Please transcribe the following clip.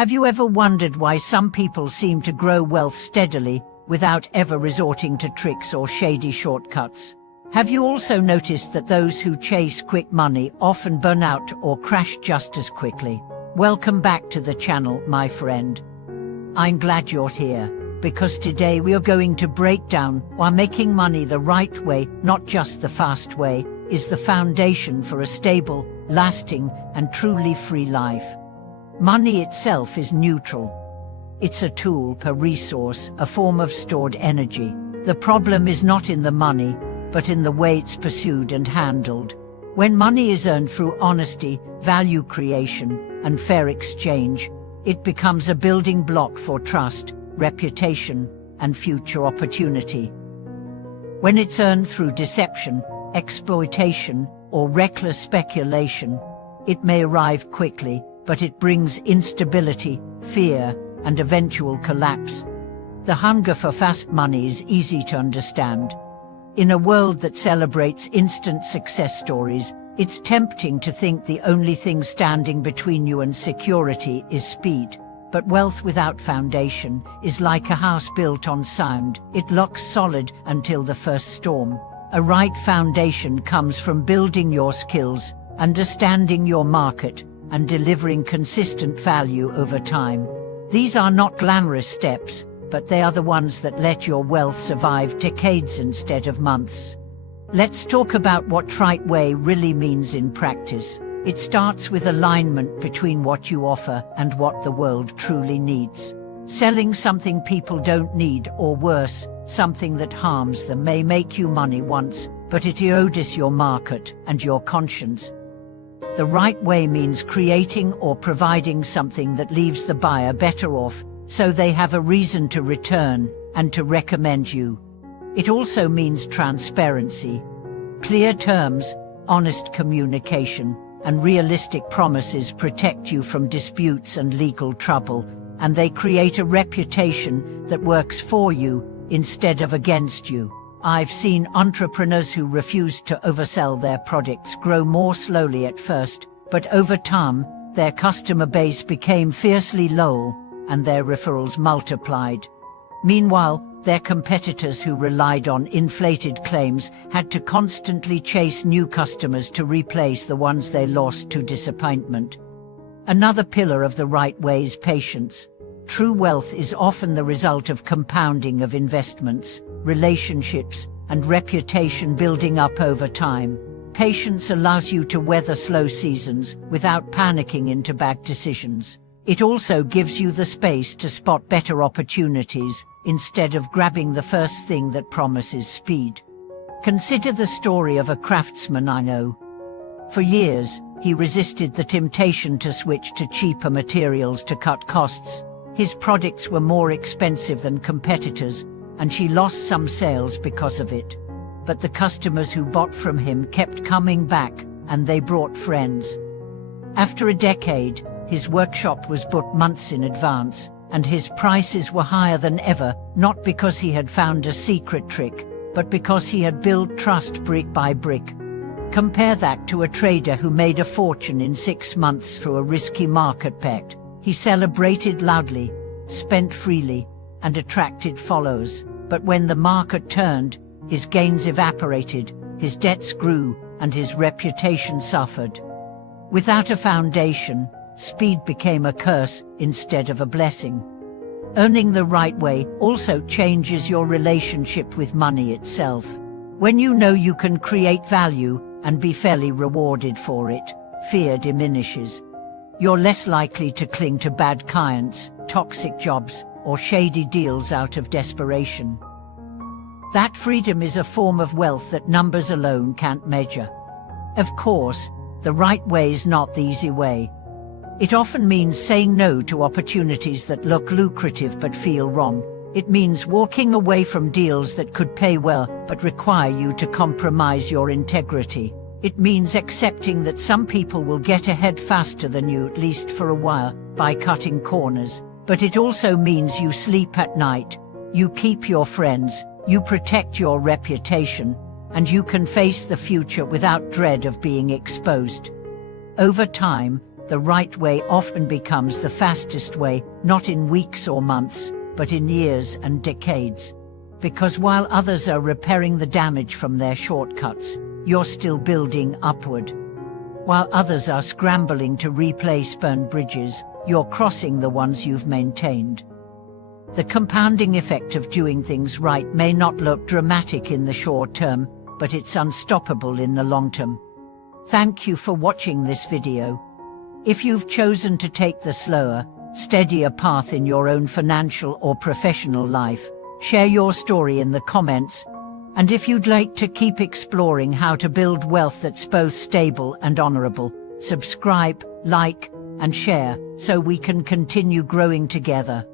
Have you ever wondered why some people seem to grow wealth steadily without ever resorting to tricks or shady shortcuts? Have you also noticed that those who chase quick money often burn out or crash just as quickly? Welcome back to the channel, my friend. I'm glad you're here, because today we are going to break down why making money the right way, not just the fast way, is the foundation for a stable, lasting, and truly free life. Money itself is neutral. It's a tool, a resource, a form of stored energy. The problem is not in the money, but in the way it's pursued and handled. When money is earned through honesty, value creation, and fair exchange, it becomes a building block for trust, reputation, and future opportunity. When it's earned through deception, exploitation, or reckless speculation, it may arrive quickly, but it brings instability, fear, and eventual collapse. The hunger for fast money is easy to understand. In a world that celebrates instant success stories, it's tempting to think the only thing standing between you and security is speed. But wealth without foundation is like a house built on sand. It looks solid until the first storm. A right foundation comes from building your skills, understanding your market, and delivering consistent value over time. These are not glamorous steps, but they are the ones that let your wealth survive decades instead of months. Let's talk about what right way really means in practice. It starts with alignment between what you offer and what the world truly needs. Selling something people don't need, or worse, something that harms them, may make you money once, but it erodes your market and your conscience. The right way means creating or providing something that leaves the buyer better off, so they have a reason to return and to recommend you. It also means transparency. Clear terms, honest communication, and realistic promises protect you from disputes and legal trouble, and they create a reputation that works for you instead of against you. I've seen entrepreneurs who refused to oversell their products grow more slowly at first, but over time, their customer base became fiercely loyal, and their referrals multiplied. Meanwhile, their competitors who relied on inflated claims had to constantly chase new customers to replace the ones they lost to disappointment. Another pillar of the right way is patience. True wealth is often the result of compounding of investments, relationships, and reputation building up over time. Patience allows you to weather slow seasons without panicking into bad decisions. It also gives you the space to spot better opportunities instead of grabbing the first thing that promises speed. Consider the story of a craftsman I know. For years, he resisted the temptation to switch to cheaper materials to cut costs. His products were more expensive than competitors, and she lost some sales because of it. But the customers who bought from him kept coming back, and they brought friends. After a decade, his workshop was booked months in advance, and his prices were higher than ever, not because he had found a secret trick, but because he had built trust brick by brick. Compare that to a trader who made a fortune in 6 months through a risky market bet. He celebrated loudly, spent freely, and attracted followers. But when the market turned, his gains evaporated, his debts grew, and his reputation suffered. Without a foundation, speed became a curse instead of a blessing. Earning the right way also changes your relationship with money itself. When you know you can create value and be fairly rewarded for it, fear diminishes. You're less likely to cling to bad clients, toxic jobs, or shady deals out of desperation. That freedom is a form of wealth that numbers alone can't measure. Of course, the right way is not the easy way. It often means saying no to opportunities that look lucrative but feel wrong. It means walking away from deals that could pay well but require you to compromise your integrity. It means accepting that some people will get ahead faster than you, at least for a while, by cutting corners. But it also means you sleep at night, you keep your friends, you protect your reputation, and you can face the future without dread of being exposed. Over time, the right way often becomes the fastest way, not in weeks or months, but in years and decades. Because while others are repairing the damage from their shortcuts, you're still building upward. While others are scrambling to replace burned bridges, you're crossing the ones you've maintained. The compounding effect of doing things right may not look dramatic in the short term, but it's unstoppable in the long term. Thank you for watching this video. If you've chosen to take the slower, steadier path in your own financial or professional life, share your story in the comments. And if you'd like to keep exploring how to build wealth that's both stable and honorable, subscribe, like, and share so we can continue growing together.